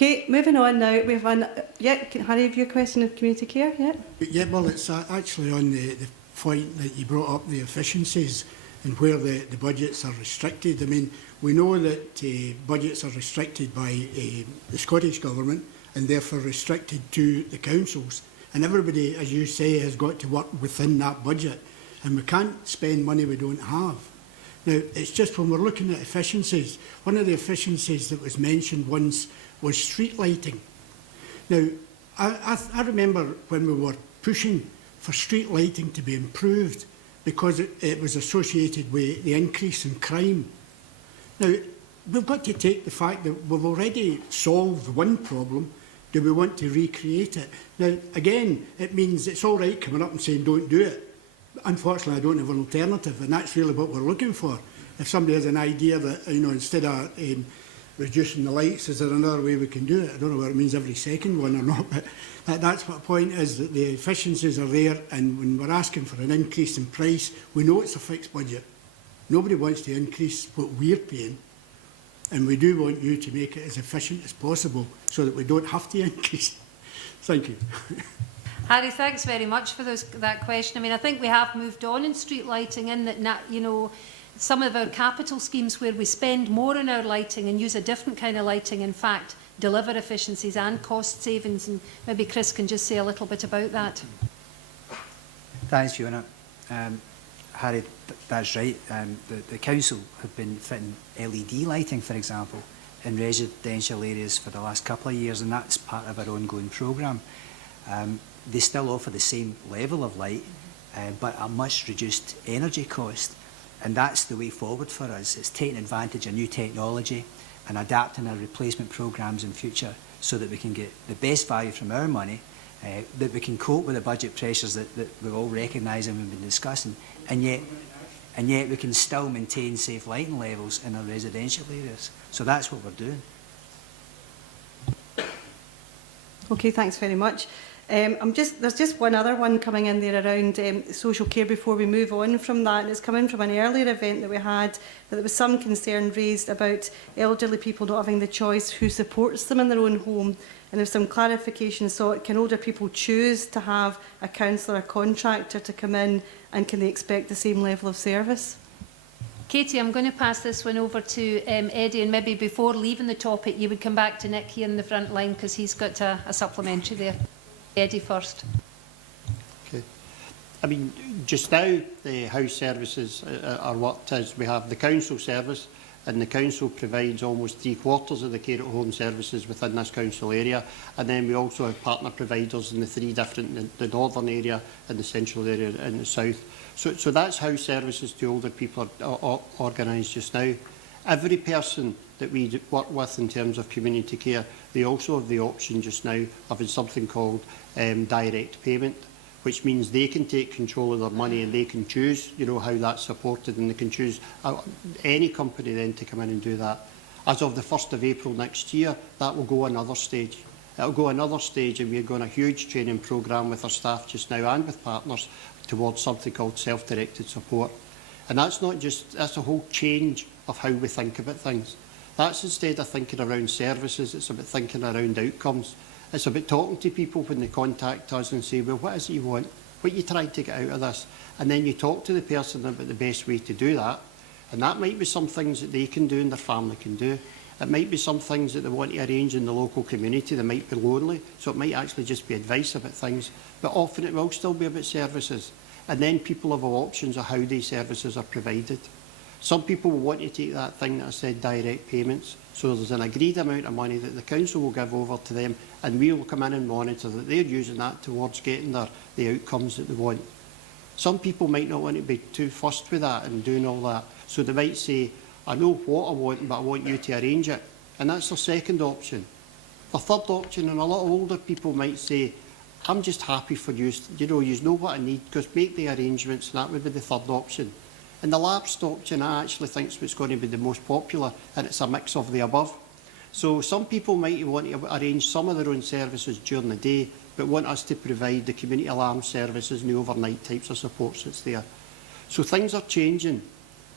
Okay, moving on now. We have one. Yeah, Harry, have you a question of community care? Yeah. Yeah, well, it's actually on the point that you brought up, the efficiencies and where the budgets are restricted. I mean, we know that budgets are restricted by the Scottish Government and therefore restricted to the councils. And everybody, as you say, has got to work within that budget. And we can't spend money we don't have. Now, it's just when we're looking at efficiencies, one of the efficiencies that was mentioned once was street lighting. Now, I remember when we were pushing for street lighting to be improved because it was associated with the increase in crime. Now, we've got to take the fact that we've already solved one problem. Do we want to recreate it? Now, again, it means it's all right coming up and saying don't do it. Unfortunately, I don't have an alternative, and that's really what we're looking for. If somebody has an idea that, you know, instead of reducing the lights, is there another way we can do it? I don't know whether it means every second one or not, but that's what the point is, that the efficiencies are there, and when we're asking for an increase in price, we know it's a fixed budget. Nobody wants to increase what we're paying, and we do want you to make it as efficient as possible so that we don't have to increase. Thank you. Harry, thanks very much for that question. I mean, I think we have moved on in street lighting in that, you know, some of our capital schemes where we spend more on our lighting and use a different kind of lighting, in fact, deliver efficiencies and cost savings. And maybe Chris can just say a little bit about that. Thanks, Fiona. Harry, that's right. The council have been fitting LED lighting, for example, in residential areas for the last couple of years, and that's part of our ongoing programme. They still offer the same level of light, but a much reduced energy cost. And that's the way forward for us. It's taking advantage of new technology and adapting our replacement programmes in future so that we can get the best value from our money, that we can cope with the budget pressures that we all recognise and we've been discussing, and yet we can still maintain safe lighting levels in our residential areas. So that's what we're doing. Okay, thanks very much. There's just one other one coming in there around social care before we move on from that. And it's coming from an earlier event that we had, that there was some concern raised about elderly people not having the choice who supports them in their own home. And there's some clarification sought. Can older people choose to have a counsellor, a contractor to come in, and can they expect the same level of service? Katie, I'm going to pass this one over to Eddie, and maybe before leaving the topic, you would come back to Nick here in the front line because he's got a supplementary there. Eddie first. Okay. I mean, just now the house services are worked as we have the council service, and the council provides almost 3/4 of the care at home services within this council area, and then we also have partner providers in the three different, the northern area and the central area and the south. So that's how services to older people are organised just now. Every person that we work with in terms of community care, they also have the option just now of something called direct payment, which means they can take control of their money and they can choose, you know, how that's supported, and they can choose any company then to come in and do that. As of the 1st of April next year, that will go another stage. It'll go another stage, and we're going a huge training programme with our staff just now and with partners towards something called self-directed support. And that's not just, that's a whole change of how we think about things. That's instead of thinking around services, it's about thinking around outcomes. It's about talking to people when they contact us and say, well, what is it you want? What are you trying to get out of this? And then you talk to the person about the best way to do that. And that might be some things that they can do and their family can do. It might be some things that they want to arrange in the local community. They might be lonely, so it might actually just be advice about things. But often it will still be about services. And then people have options of how these services are provided. Some people will want to take that thing that I said, direct payments. So there's an agreed amount of money that the council will give over to them, and we will come in and monitor that they're using that towards getting the outcomes that they want. Some people might not want to be too fussed with that and doing all that. So they might say, I know what I want, but I want you to arrange it. And that's their second option. The third option, and a lot of older people might say, I'm just happy for you, you know what I need, because make the arrangements, and that would be the third option. And the last option, I actually think, is what's going to be the most popular, and it's a mix of the above. So some people might want to arrange some of their own services during the day, but want us to provide the community alarm services and the overnight types of supports that's there. So things are changing.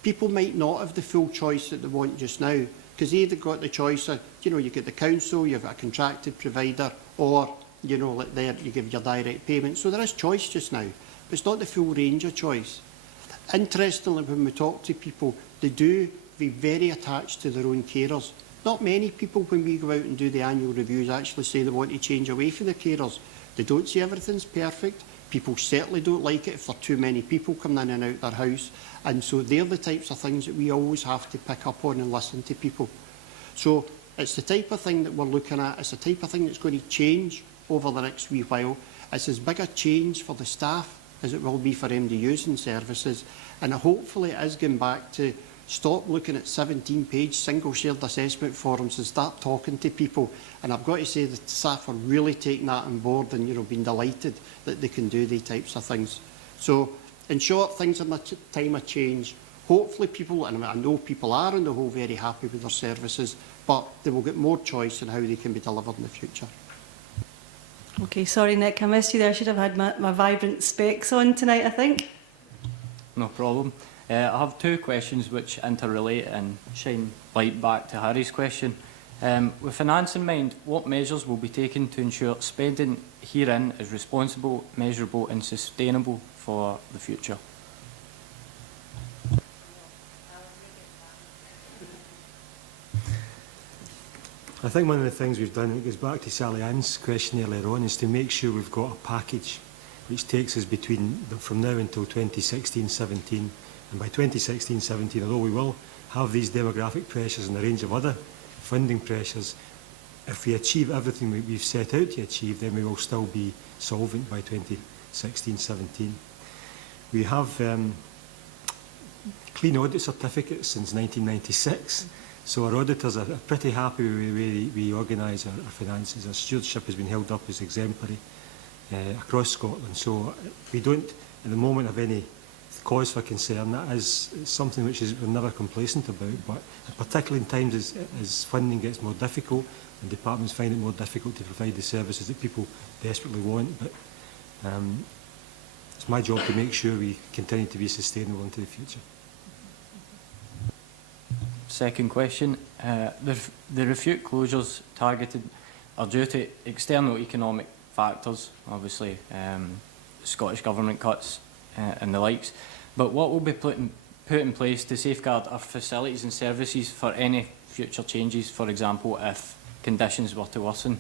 People might not have the full choice that they want just now, Because they've got the choice of, you know, you get the council, you've got a contracted provider, or, you know, like there you give your direct payment. So there is choice just now, but it's not the full range of choice. Interestingly, when we talk to people, they do be very attached to their own carers. Not many people, when we go out and do the annual reviews, actually say they want to change away from the carers. They don't say everything's perfect. People certainly don't like it if there are too many people coming in and out their house. And so they're the types of things that we always have to pick up on and listen to people. So it's the type of thing that we're looking at. It's the type of thing that's going to change over the next wee while. It's as big a change for the staff as it will be for MD using services. And hopefully it is going back to stop looking at 17-page single shared assessment forums and start talking to people. And I've got to say that the staff are really taking that on board and, you know, being delighted that they can do these types of things. So, in short, things in the time of change. Hopefully people, and I know people are on the whole very happy with their services, but they will get more choice in how they can be delivered in the future. Okay, sorry Nick, I missed you there. I should have had my vibrant specs on tonight, I think. No problem. I have two questions which interrelate and shine light back to Harry's question. With finance in mind, what measures will be taken to ensure spending herein is responsible, measurable and sustainable for the future? I think one of the things we've done, it goes back to Sally Ann's question earlier on, is to make sure we've got a package which takes us from now until 2016-17. And by 2016-17, although we will have these demographic pressures and a range of other funding pressures, if we achieve everything we've set out to achieve, then we will still be solvent by 2016-17. We have clean audit certificates since 1996. So our auditors are pretty happy with the way we organise our finances. Our stewardship has been held up as exemplary across Scotland. So we don't, at the moment, have any cause for concern. That is something which we're never complacent about, but particularly in times as funding gets more difficult and departments find it more difficult to provide the services that people desperately want. But it's my job to make sure we continue to be sustainable into the future. Second question, the refute closures targeted are due to external economic factors, obviously Scottish Government cuts and the likes, but what will be put in place to safeguard our facilities and services for any future changes, for example, if conditions were to worsen?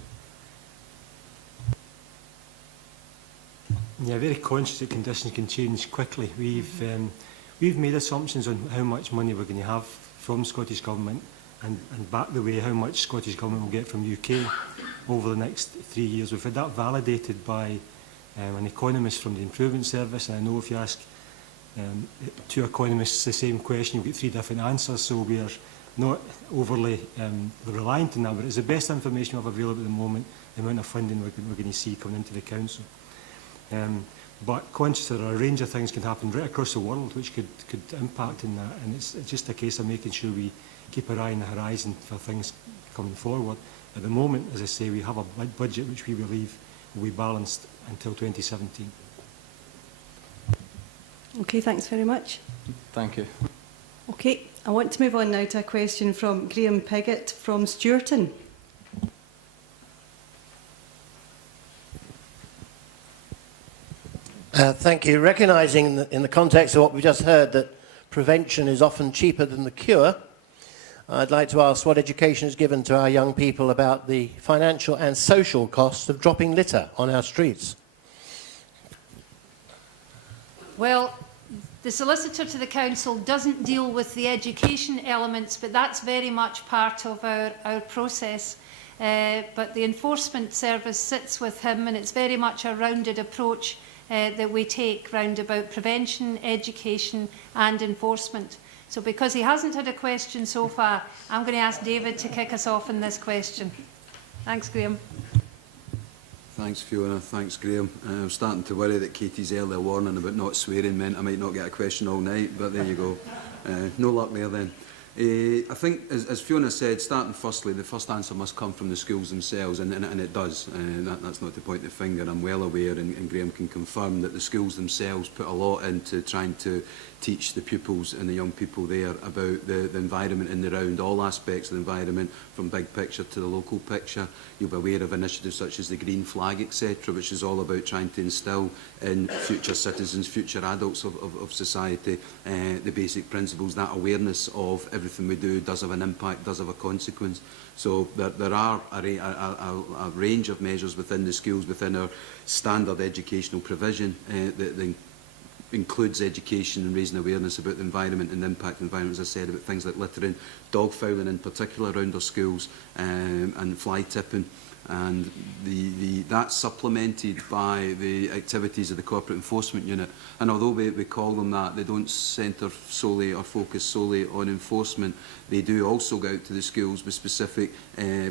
Yeah, very conscious that conditions can change quickly. We've made assumptions on how much money we're going to have from Scottish Government and back the way how much Scottish Government will get from UK over the next 3 years. We've had that validated by an economist from the Improvement Service, and I know if you ask two economists the same question, you'll get 3 different answers, so we are not overly reliant on that, but it's the best information we have available at the moment, the amount of funding we're going to see coming into the Council. But conscious that a range of things can happen right across the world which could impact in that, and it's just a case of making sure we keep our eye on the horizon for things coming forward. At the moment, as I say, we have a budget which we believe will be balanced until 2017. Okay, thanks very much. Thank you. Okay, I want to move on now to a question from Graham Piggott from Stewarton. Thank you. Recognising in the context of what we just heard that prevention is often cheaper than the cure, I'd like to ask what education is given to our young people about the financial and social costs of dropping litter on our streets. Well, the solicitor to the council doesn't deal with the education elements, but that's very much part of our process. But the enforcement service sits with him, and it's very much a rounded approach that we take round about prevention, education and enforcement. So because he hasn't had a question so far, I'm going to ask David to kick us off on this question. Thanks, Graham. Thanks, Fiona. Thanks, Graham. I'm starting to worry that Katie's earlier warning about not swearing meant I might not get a question all night, but there you go. No luck there then. I think, as Fiona said, starting firstly, the first answer must come from the schools themselves, and it does. That's not to point the finger. I'm well aware, and Graham can confirm, that the schools themselves put a lot into trying to teach the pupils and the young people there about the environment in and around, all aspects of the environment, from big picture to the local picture. You'll be aware of initiatives such as the Green Flag, etc., which is all about trying to instil in future citizens, future adults of society, the basic principles, that awareness of everything we do does have an impact, does have a consequence. So there are a range of measures within the schools, within our standard educational provision, that includes education and raising awareness about the environment and the impact of the environment, as I said, about things like littering, dog fouling in particular around our schools, and fly tipping. And that's supplemented by the activities of the Corporate Enforcement Unit. And although we call them that, they don't centre solely or focus solely on enforcement. They do also go out to the schools with specific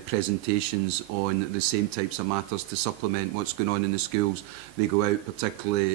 presentations on the same types of matters to supplement what's going on in the schools. They go out particularly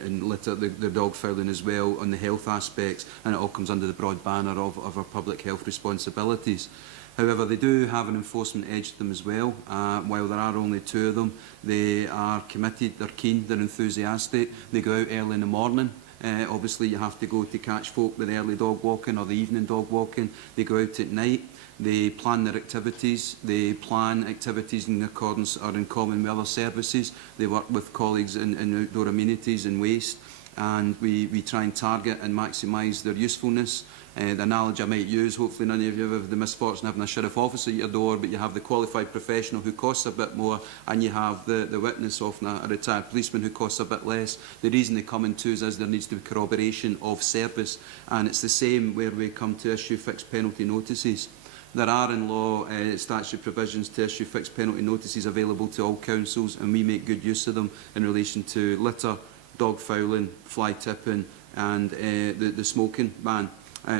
and litter the dog fouling as well on the health aspects, and it all comes under the broad banner of our public health responsibilities. However, they do have an enforcement edge to them as well. While there are only 2 of them, they are committed, they're keen, they're enthusiastic. They go out early in the morning. Obviously, you have to go to catch folk with the early dog walking or the evening dog walking. They go out at night. They plan their activities. They plan activities in accordance or in common with other services. They work with colleagues in outdoor amenities and waste. And we try and target and maximise their usefulness. The analogy I might use, hopefully none of you have the misfortune of having a sheriff officer at your door, but you have the qualified professional who costs a bit more, and you have the witness, often a retired policeman, who costs a bit less. The reason they come in twos is there needs to be corroboration of service, and it's the same where we come to issue fixed penalty notices. There are in law statutory provisions to issue fixed penalty notices available to all councils, and we make good use of them in relation to litter, dog fouling, fly tipping, and the smoking ban,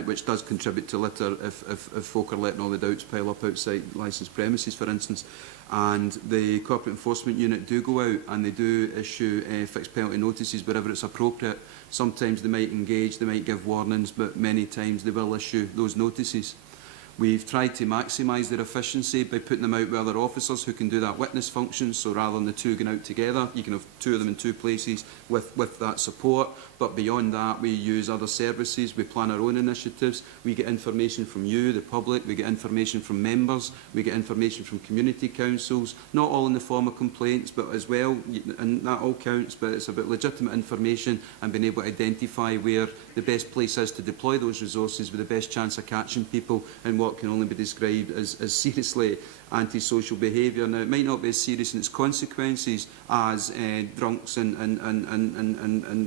which does contribute to litter if folk are letting all the doubts pile up outside licensed premises, for instance. And the Corporate Enforcement Unit do go out and they do issue fixed penalty notices wherever it's appropriate. Sometimes they might engage, they might give warnings, but many times they will issue those notices. We've tried to maximise their efficiency by putting them out with other officers who can do that witness function. So rather than the 2 going out together, you can have 2 of them in 2 places with that support. But beyond that, we use other services. We plan our own initiatives. We get information from you, the public. We get information from members. We get information from community councils. Not all in the form of complaints, but as well, and that all counts, but it's about legitimate information and being able to identify where the best place is to deploy those resources with the best chance of catching people and what can only be described as seriously antisocial behaviour. Now, it might not be as serious in its consequences as drunks and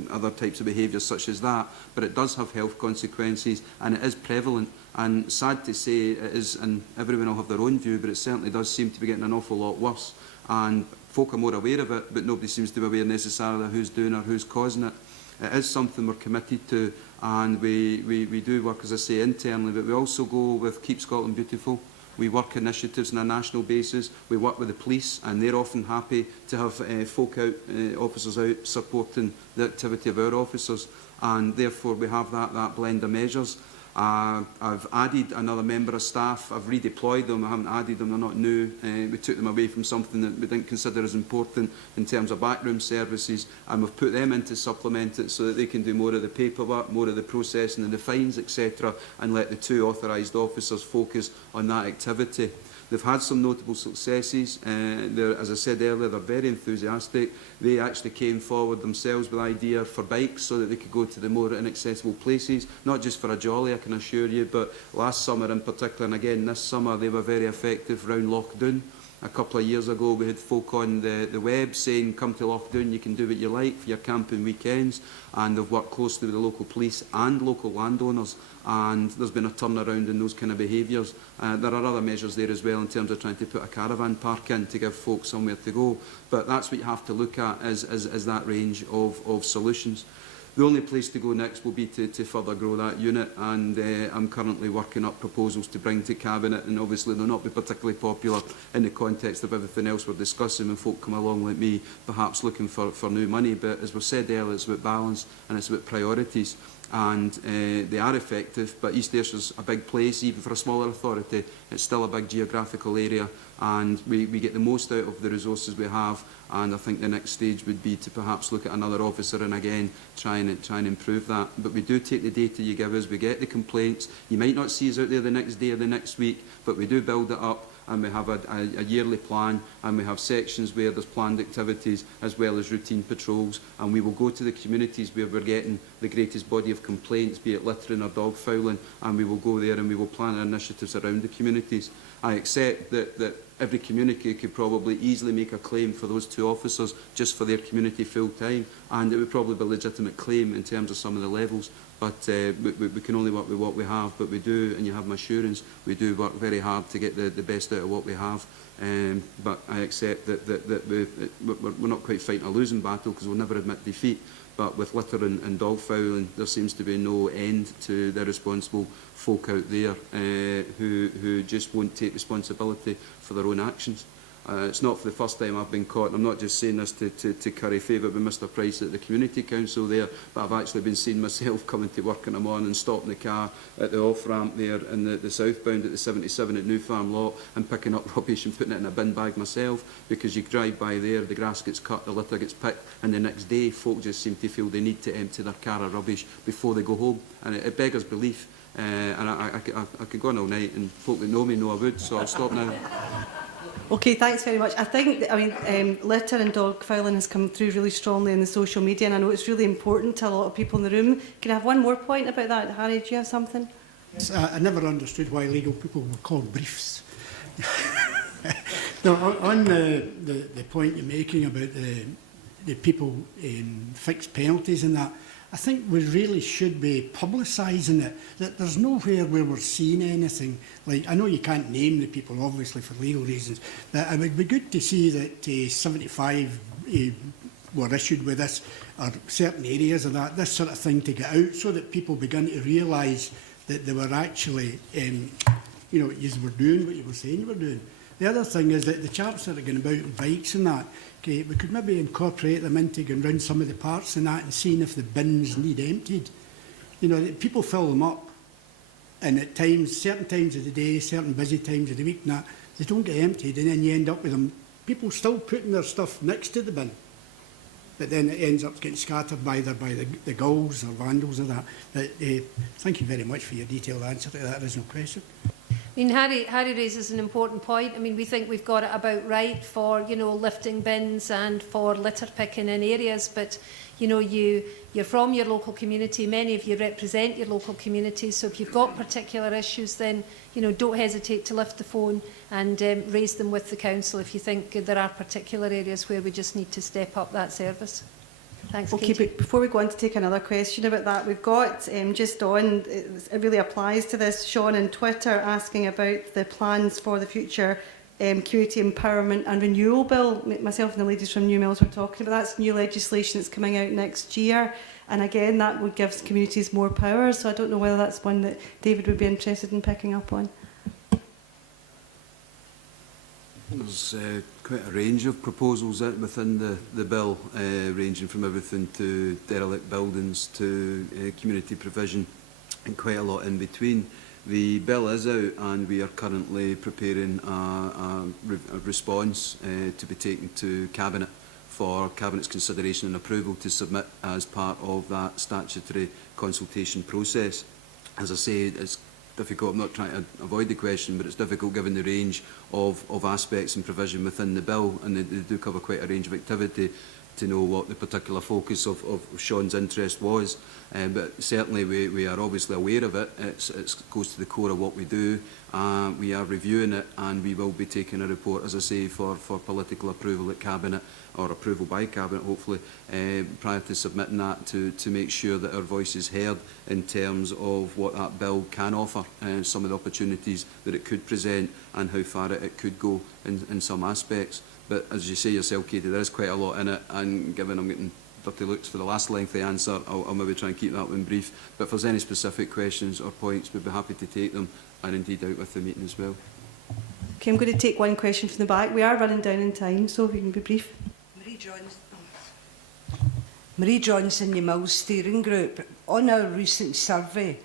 other types of behaviours such as that, but it does have health consequences, and it is prevalent. And sad to say, it is, and everyone will have their own view, but it certainly does seem to be getting an awful lot worse. And folk are more aware of it, but nobody seems to be aware necessarily of who's doing or who's causing it. It is something we're committed to, and we do work, as I say, internally, but we also go with Keep Scotland Beautiful. We work initiatives on a national basis. We work with the police, and they're often happy to have folk out, officers out, supporting the activity of our officers, and therefore we have that blend of measures. I've added another member of staff. I've redeployed them. I haven't added them. They're not new. We took them away from something that we didn't consider as important in terms of backroom services, and we've put them in to supplement it so that they can do more of the paperwork, more of the processing and the fines, etc., and let the 2 authorised officers focus on that activity. They've had some notable successes. As I said earlier, they're very enthusiastic. They actually came forward themselves with an idea for bikes so that they could go to the more inaccessible places, not just for a jolly, I can assure you, but last summer in particular, and again this summer, they were very effective round Lochdoon. A couple of years ago, we had folk on the web saying, come to Lochdoon, you can do what you like for your camping weekends, and they've worked closely with the local police and local landowners, and there's been a turnaround in those kind of behaviours. There are other measures there as well in terms of trying to put a caravan park in to give folk somewhere to go, but that's what you have to look at is that range of solutions. The only place to go next will be to further grow that unit, and I'm currently working up proposals to bring to Cabinet, and obviously they'll not be particularly popular in the context of everything else we're discussing when folk come along like me, perhaps looking for new money, but as we've said earlier, it's about balance and it's about priorities. and they are effective, but East Ayrshire's a big place, even for a smaller authority. It's still a big geographical area, and we get the most out of the resources we have, and I think the next stage would be to perhaps look at another officer and again try and improve that. But we do take the data you give us, we get the complaints. You might not see us out there the next day or the next week, but we do build it up, and we have a yearly plan, and we have sections where there's planned activities as well as routine patrols, and we will go to the communities where we're getting the greatest body of complaints, be it littering or dog fouling, and we will go there and we will plan our initiatives around the communities. I accept that every community could probably easily make a claim for those 2 officers just for their community full time, and it would probably be a legitimate claim in terms of some of the levels. But we can only work with what we have, but we do, and you have my assurance, we do work very hard to get the best out of what we have. But I accept that we're not quite fighting a losing battle, because we'll never admit defeat. But with litter and dog fouling, there seems to be no end to the responsible folk out there who just won't take responsibility for their own actions. It's not for the first time I've been caught. I'm not just saying this to curry favour with Mr Price at the Community Council there, but I've actually been seen myself coming to work in the morning and stopping the car at the off-ramp there in the southbound at the 77 at New Farm Lot and picking up rubbish and putting it in a bin bag myself, because you drive by there, the grass gets cut, the litter gets picked, and the next day folk just seem to feel they need to empty their car of rubbish before they go home, and it beggars belief. And I could go on all night, and folk that know me know I would, so I'll stop now. Okay, thanks very much. I think, litter and dog fouling has come through really strongly in the social media, and I know it's really important to a lot of people in the room. Can I have one more point about that? Harry, do you have something? Yes, I never understood why legal people were called briefs. No, on the point you're making about the people fixed penalties and that, I think we really should be publicising it, that there's nowhere where we're seeing anything. Like, I know you can't name the people, obviously, for legal reasons, but it would be good to see that 75 were issued with this, or certain areas of that, this sort of thing to get out, so that people begin to realise that they were actually, you were doing what you were saying you were doing. The other thing is that the chaps that are going about on bikes and that, okay, we could maybe incorporate them into going round some of the parts and that and seeing if the bins need emptied. You know, people fill them up, and at times, certain times of the day, certain busy times of the week and that, they don't get emptied, and then you end up with them, people still putting their stuff next to the bin, but then it ends up getting scattered by the gulls or vandals or that. But thank you very much for your detailed answer to that. There's no question. I mean, Harry raises an important point. I mean, we think we've got it about right for, lifting bins and for litter picking in areas, but, you're from your local community, many of you represent your local communities, so if you've got particular issues, then, don't hesitate to lift the phone and raise them with the council if you think there are particular areas where we just need to step up that service. Thanks, Okay, Katie. but before we go on to take another question about that, we've got just on, it really applies to this, Sean on Twitter asking about the plans for the future community empowerment and renewal bill. Myself and the ladies from New Mills were talking about that's new legislation that's coming out next year, and again that would give communities more power, so I don't know whether that's one that David would be interested in picking up on. There's quite a range of proposals within the bill, ranging from everything to derelict buildings to community provision, and quite a lot in between. The bill is out, and we are currently preparing a response to be taken to Cabinet for Cabinet's consideration and approval to submit as part of that statutory consultation process. As I say, it's difficult, I'm not trying to avoid the question, but it's difficult given the range of aspects and provision within the bill, and they do cover quite a range of activity, to know what the particular focus of Sean's interest was. But certainly we are obviously aware of it. It goes to the core of what we do. We are reviewing it, and we will be taking a report, as I say, for political approval at Cabinet, or approval by Cabinet, hopefully, prior to submitting that, to make sure that our voice is heard in terms of what that bill can offer, and some of the opportunities that it could present, and how far it could go in some aspects. But as you say yourself, Katie, there is quite a lot in it, and given I'm getting dirty looks for the last lengthy answer, I'll maybe try and keep that one brief. But if there's any specific questions or points, we'd be happy to take them, and indeed out with the meeting as well. Okay, I'm going to take one question from the back. We are running down in time, so if you can be brief. Marie Johnson, New Mills Steering Group. on our recent survey,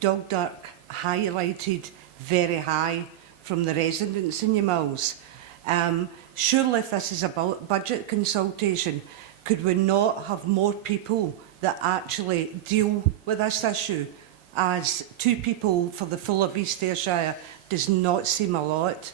Dog Duck highlighted very high from the residents in your mills. Surely if this is a budget consultation, could we not have more people that actually deal with this issue, as 2 people for the full of East Ayrshire does not seem a lot?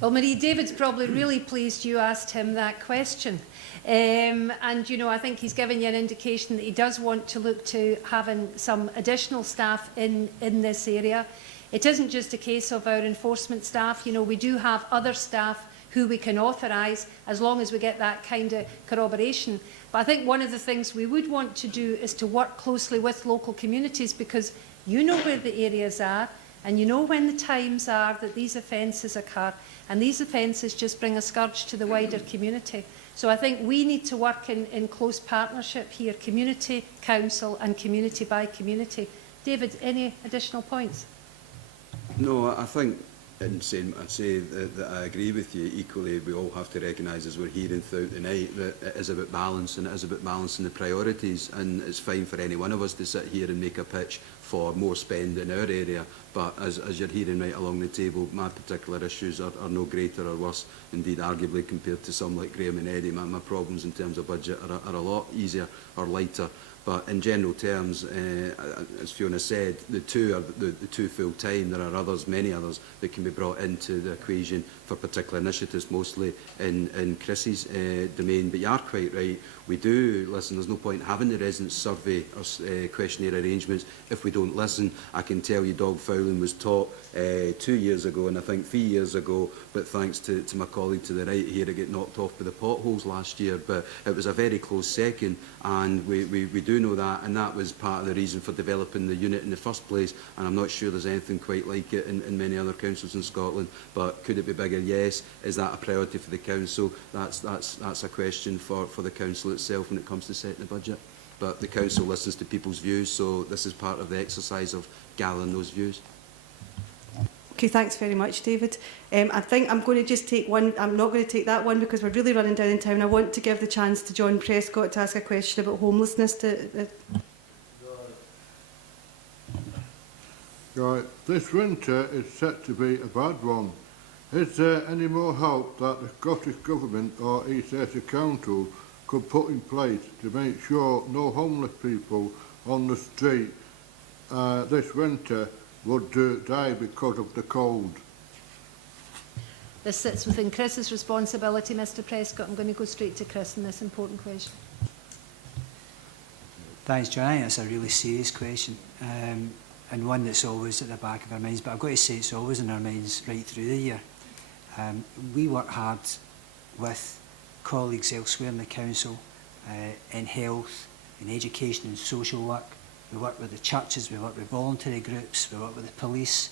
Well, Marie, David's probably really pleased you asked him that question. And, you know, I think he's given you an indication that he does want to look to having some additional staff in this area. It isn't just a case of our enforcement staff. You know, we do have other staff who we can authorise as long as we get that kind of corroboration. But I think one of the things we would want to do is to work closely with local communities, because you know where the areas are and you know when the times are that these offences occur, and these offences just bring a scourge to the wider community. So I think we need to work in close partnership here, community, council and community by community. David, any additional points? No, I think in saying, I say that I agree with you. Equally, we all have to recognise, as we're hearing throughout the night, that it is about balance, and it is about balancing the priorities. And it's fine for any one of us to sit here and make a pitch for more spend in our area, but as you're hearing right along the table, my particular issues are no greater or worse, indeed arguably compared to some like Graham and Eddie. My problems in terms of budget are a lot easier or lighter. But in general terms, as Fiona said, the 2 are the 2 full-time. There are others, many others, that can be brought into the equation for particular initiatives, mostly in Chris's domain. But you are quite right. We do listen. There's no point having the residents' survey or questionnaire arrangements if we don't listen. I can tell you dog fouling was taught 2 years ago, and I think 3 years ago, but thanks to my colleague to the right here, it got knocked off by the potholes last year. But it was a very close second, and we do know that, and that was part of the reason for developing the unit in the first place. And I'm not sure there's anything quite like it in many other councils in Scotland. But could it be bigger? Yes. Is that a priority for the council? That's a question for the council itself when it comes to setting the budget. But the council listens to people's views, so this is part of the exercise of gathering those views. Okay, thanks very much, David. I think I'm going to just take one. I'm not going to take that one because we're really running down in time. I want to give the chance to John Prescott to ask a question about homelessness. Right. This winter is set to be a bad one. Is there any more help that the Scottish Government or East Ayrshire Council could put in place to make sure no homeless people on the street this winter would die because of the cold? This sits within Chris's responsibility, Mr Prescott. I'm going to go straight to Chris on this important question. Thanks, John. I think that's a really serious question, and one that's always at the back of our minds. But I've got to say it's always in our minds right through the year. We work hard with colleagues elsewhere in the council, in health, in education and social work. We work with the churches, we work with voluntary groups, we work with the police.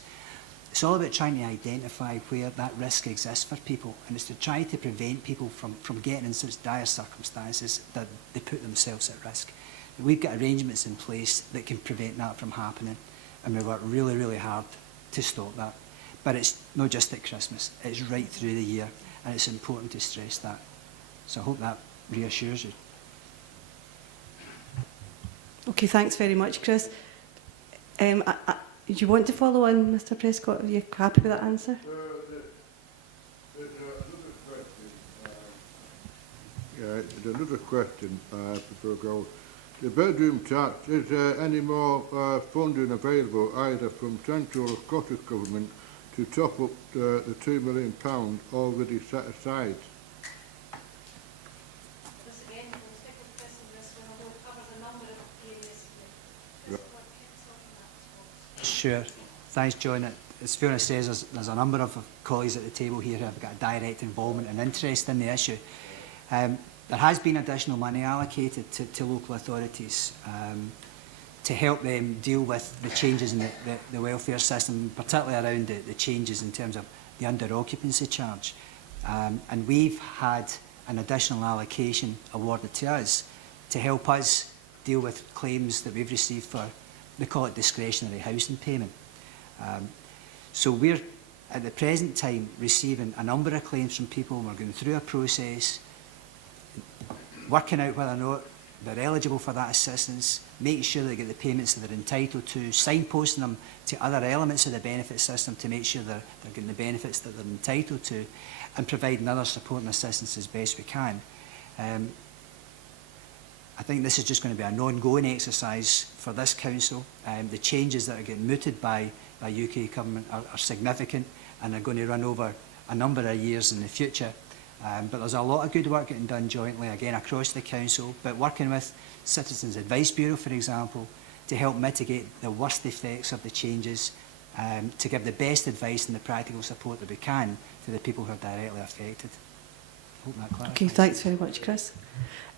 It's all about trying to identify where that risk exists for people, and it's to try to prevent people from getting in such dire circumstances that they put themselves at risk. We've got arrangements in place that can prevent that from happening, and we work really, really hard to stop that. But it's not just at Christmas, it's right through the year, and it's important to stress that. So I hope that reassures you. Okay, thanks very much, Chris. Do you want to follow on, Mr Prescott? Are you happy with that answer? There's another question before I go. The bedroom tax, is there any more funding available either from central or Scottish Government to top up the £2 million already set aside? Sure. Thanks, John. As Fiona says, there's a number of colleagues at the table here who have got direct involvement and interest in the issue. There has been additional money allocated to local authorities to help them deal with the changes in the welfare system, particularly around the changes in terms of the under-occupancy charge. And we've had an additional allocation awarded to us to help us deal with claims that we've received for, they call it discretionary housing payment. So we're, at the present time, receiving a number of claims from people. We're going through a process, working out whether or not they're eligible for that assistance, making sure they get the payments that they're entitled to, signposting them to other elements of the benefit system to make sure they're getting the benefits that they're entitled to, and providing other support and assistance as best we can. I think this is just going to be an ongoing exercise for this council. The changes that are getting mooted by UK government are significant and are going to run over a number of years in the future. But there's a lot of good work getting done jointly, again, across the council, but working with Citizens Advice Bureau, for example, to help mitigate the worst effects of the changes, to give the best advice and the practical support that we can to the people who are directly affected. Hope that clarifies. Okay, thanks very much, Chris.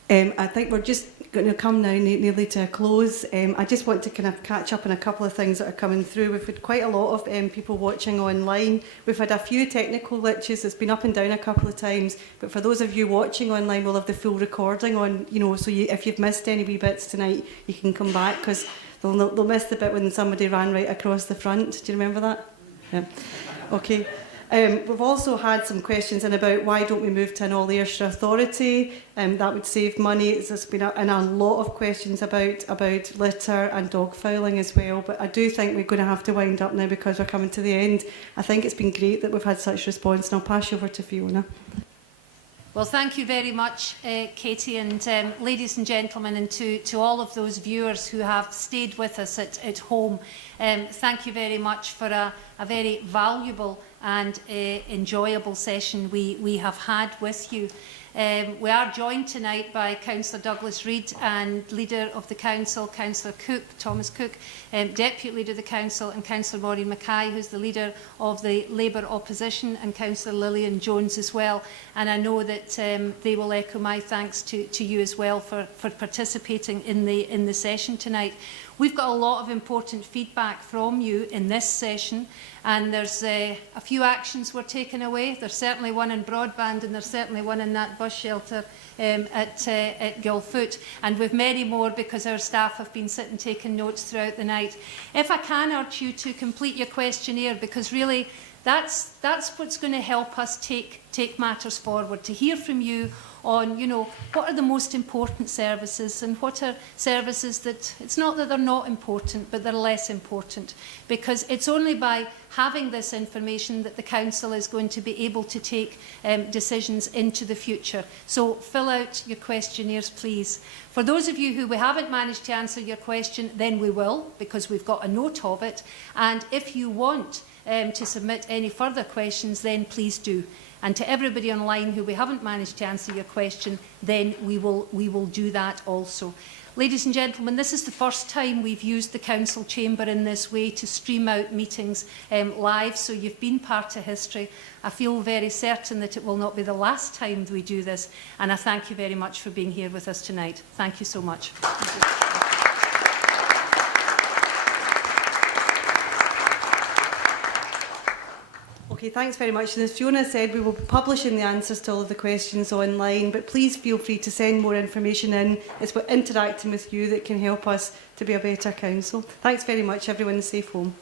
I think we're just going to come now nearly to a close. I just want to kind of catch up on a couple of things that are coming through. We've had quite a lot of people watching online. We've had a few technical glitches. It's been up and down a couple of times. But for those of you watching online, we'll have the full recording on, so if you've missed any wee bits tonight, you can come back, because they'll miss the bit when somebody ran right across the front. Do you remember that? Yeah. Okay. We've also had some questions in about why don't we move to an all Ayrshire authority. That would save money. There's been a lot of questions about litter and dog fouling as well. But I do think we're going to have to wind up now because we're coming to the end. I think it's been great that we've had such response, and I'll pass you over to Fiona. Well, thank you very much, Katie, and ladies and gentlemen, and to all of those viewers who have stayed with us at home. Thank you very much for a very valuable and enjoyable session we have had with you. We are joined tonight by Councillor Douglas Reid and Leader of the Council, Councillor Cook, Thomas Cook, Deputy Leader of the Council, and Councillor Maureen Mackay, who's the Leader of the Labour Opposition, and Councillor Lillian Jones as well. And I know that they will echo my thanks to you as well for participating in the session tonight. We've got a lot of important feedback from you in this session, and there's a few actions we're taking away. There's certainly one in broadband, and there's certainly one in that bus shelter at Gilfoot, and with many more because our staff have been sitting taking notes throughout the night. If I can urge you to complete your questionnaire, because really that's what's going to help us take matters forward, to hear from you on, what are the most important services, and what are services that, it's not that they're not important, but they're less important. Because it's only by having this information that the Council is going to be able to take decisions into the future. So fill out your questionnaires, please. For those of you who we haven't managed to answer your question, then we will, because we've got a note of it. And if you want to submit any further questions, then please do. And to everybody online who we haven't managed to answer your question, then we will do that also. Ladies and gentlemen, this is the first time we've used the Council chamber in this way to stream out meetings live, so you've been part of history. I feel very certain that it will not be the last time we do this, and I thank you very much for being here with us tonight. Thank you so much. Okay, thanks very much. And as Fiona said, we will be publishing the answers to all of the questions online, but please feel free to send more information in. It's about interacting with you that can help us to be a better council. Thanks very much, everyone. Safe home.